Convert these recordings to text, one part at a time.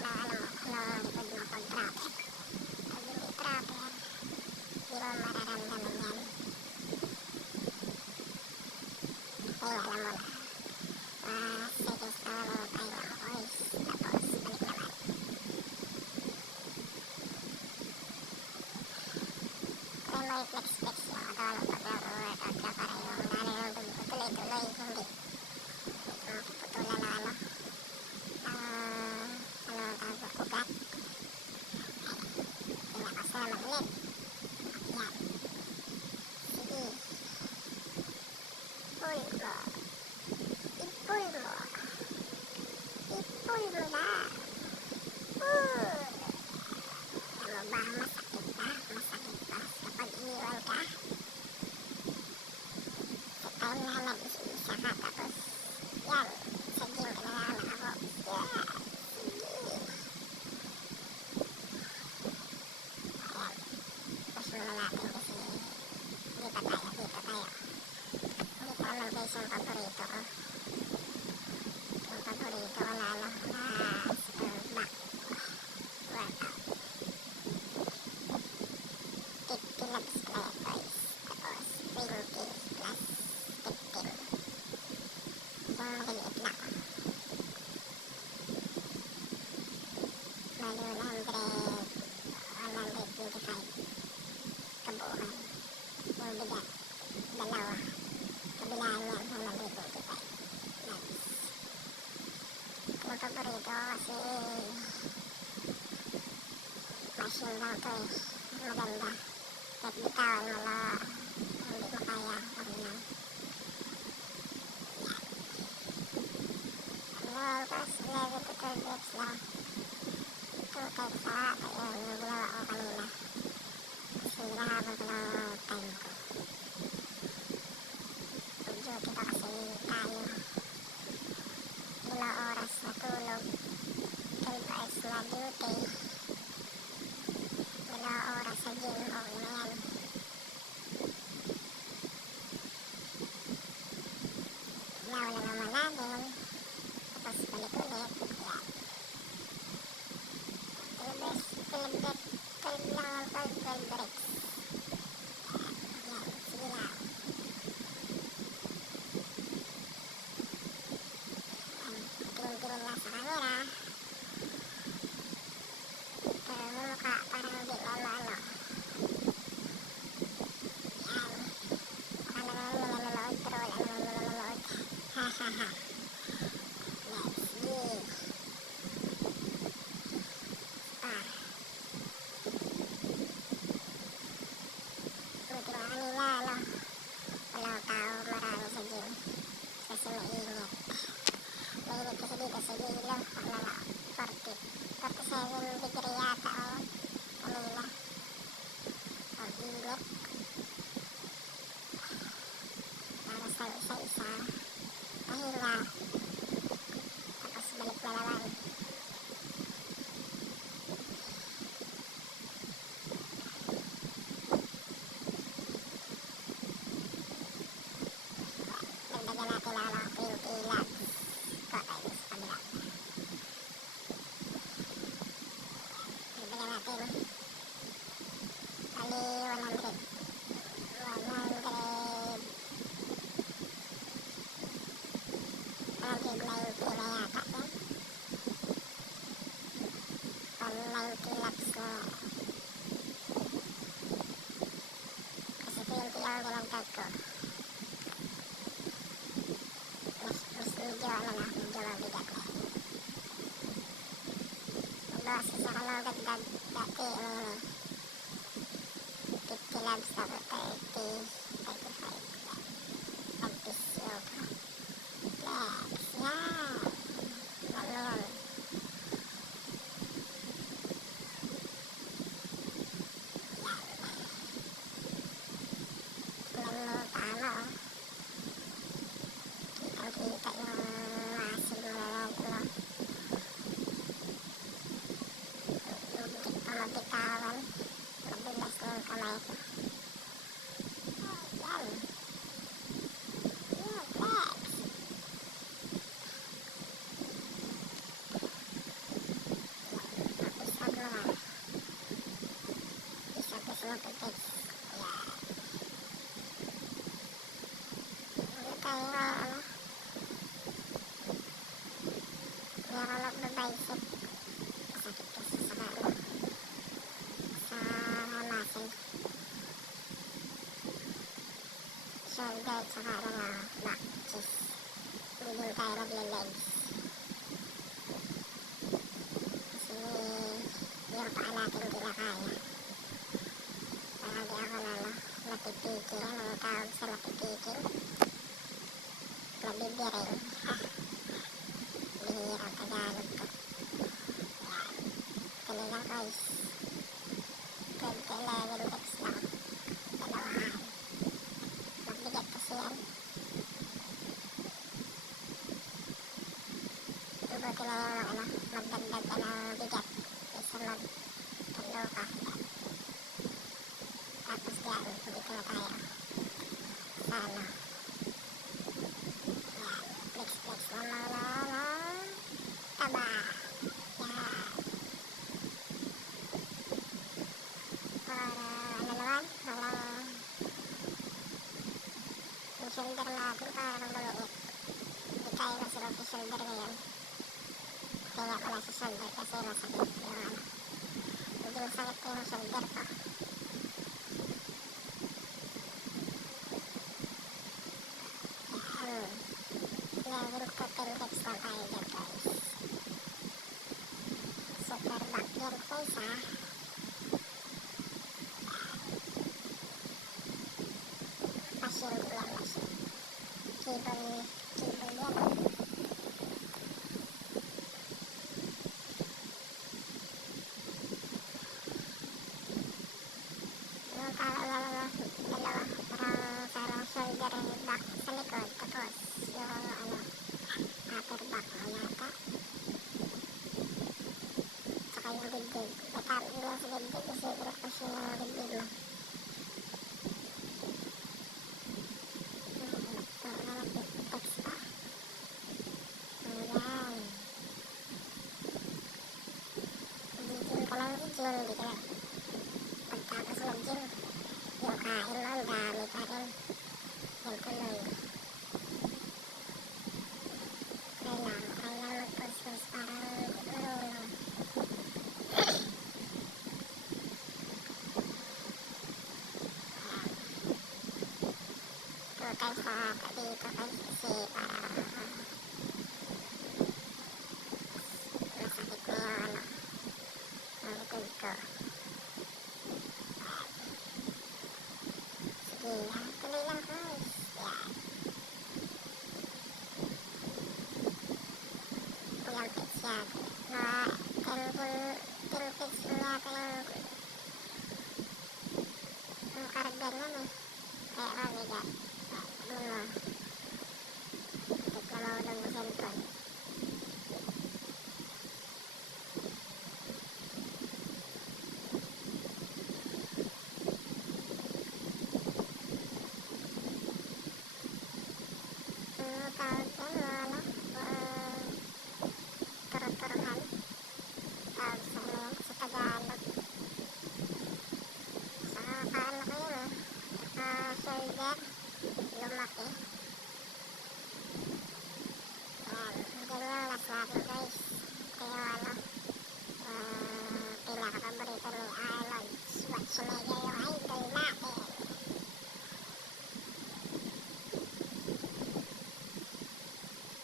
na ng likod mo pag trapper. Pag hindi trapper, di mo mararamdaman yan. Kaya alam mo na, seconds na lang tayo mga boys. Tapos balik naman. Try mo i-flex-flex yung katawan mo pag nag-workout ka para yung dali ng dugo ko tuloy-tuloy. Hindi mapuputulan na ano ang tawag ko, ugat. Pinakas na naman ulit. Yan. Sige. Pull mo. I-pull mo. I-pull mo na. Pull. Alam mo ba, masakit pa? Masakit pa kapag iniwan ka. Sa time na nag-isa ka tapos yan, sa gym ka na lang nakafocus. Yeah. Sige. Ayan. Push muna natin kasi dito tayo. Dito naman guys yung paborito ko. Yung paborito ko na ano, na super back workout. 50 laps ko na yan guys. Tapos 20 plus 15. Yung maliliit lang. Bali 125 kabuuan. Yung bigat, dalawa. Kabilaan yan, 125 laps. Yung paborito ko kasi machine lang to eh. Maganda. Kahit bitawan mo na hindi mo kaya, okay lang. Yan. Tapos 11 to 12 reps lang. Ito kahit sa ayun, yung ginawa ko kanina. Kasi hinahabang ko ng time ko. Pag-duty pa kasi tayo. Ilang oras na tulog. 12 hours na duty. Ilang oras sa gym, okay na yan. Nawala naman natin. Tapos balik ulit. Ayan. 12 lang ang 12 reps. Ayan. Sige lang. Tingin-tingin lang sa camera. Pero mukha parang hindi na ano. Ayan. Baka naman may nanonood pero wala naman nanonood. Hahaha. Let's go. Buti nga kanina ano, walang tao marami sa gym. Kasi mainit. Mainit kasi dito sa Gilo. Ano na, 47 degree yata o kanina. Ang init. Tapos tayo isa-isa. Pahinga. Tapos balik na naman. Dagdagan natin na mga 20 laps. Ito tayo sa kabila. Dagdagan natin. Bali 100. 190 na yata yan. 190 laps na. Kasi 20 ang dinagdag ko. Mas medyo ano na, medyo mabigat na yan. Magbawas kasi ako ng dagdag dati, ano yun eh. 50 laps na 30, 35. Practice yoga. Flex, yan. Ganun. Tingnan mo tama oh. Kitang-kita yung muscle mo na ano. Lugit pa mabitawan. Mabilas na yung kamay ko. Yan. Yan, flex. magbabicep. Masakit kasi sa muscle. Shoulder, tsaka back, chest. Hindi din tayo nagle-legs. Kasi yung paa natin kinakaya. Parang di ako napipiking. Anong tawag sa napipiking? Nabibiring. Bihirang Tagalog ko. Yan. Tuloy lang guys. 12 to 11 reps lang. Dalawahan. Magbigat kasi yan. Mabuti na yung magdagdag ka ng bigat. Isa magtalo ka. Tapos yan, dito na tayo. Sa yan, flex na mga taba. Yan. Para naman, yung shoulder natin parang lumiit. Hindi tayo masunod sa shoulder ngayon. Kaya pala sa shoulder kasi masakit yung hindi masakit yung shoulder ko. Level ko 10 reps lang tayo dyan guys. Super back yan guys ha. Machine din yan, machine. Cable yan. Yung dalawa, parang shoulder back sa likod. Tapos yung upper back mo yata. Tsaka yung dibdib. Patami mo lang sa dibdib kasi breakfast yun yung dibdib mo. Text pa. Ayan. Gym ka lang gym. Hindi ka pagtapos mag-gym. Yung kain mo, ang dami pa rin. Yung tuloy. Try lang mag-pulse parang marunong. Two times pa dito guys kasi parang masakit na yung likod ko. Sige, tuloy lang guys. Yan. Ilang pits yata. Mga 10 pits yata yung karagdan yan eh. Kaya mabigat. Tignan mo. Tignan mo lang sa cellphone. Tawag yan, turut-turuhan. Tawag sa sa Tagalog. Sa paano ko yun shoulder, lumaki. Yan, ganyan yung last natin guys. Kaya pinaka-paborito ni Arnold Schwarzenegger yung idol natin.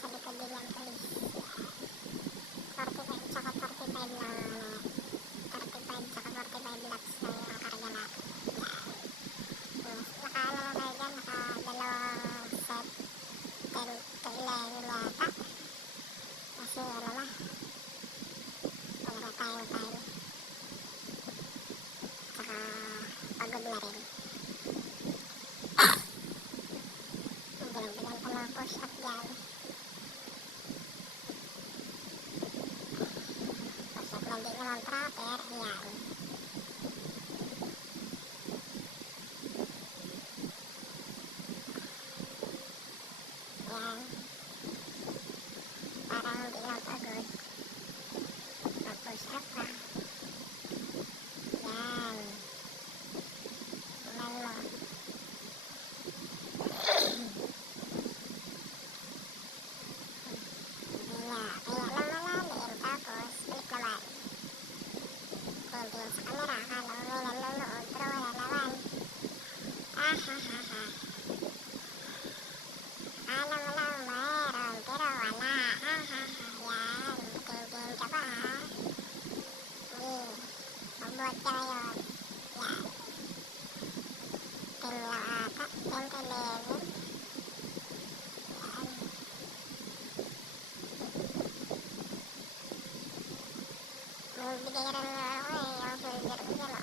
Sa likod din yan guys. 45 tsaka 45 lang 35 tsaka 45 laps lang yung karga natin. Naka-ano na tayo dyan, naka-dalawang set 10 to 11 yata kasi na para tayong time tsaka pagod na rin. Dinagdagan pa ng push up dyan. Push up lang din naman proper. Yan. Yan. Parang hindi lang pagod. Mag-push up pa. Yan. Tingnan mo. Kaya lang malalim. nagbigay rin ng ano ko eh, yung shoulder ko dyan,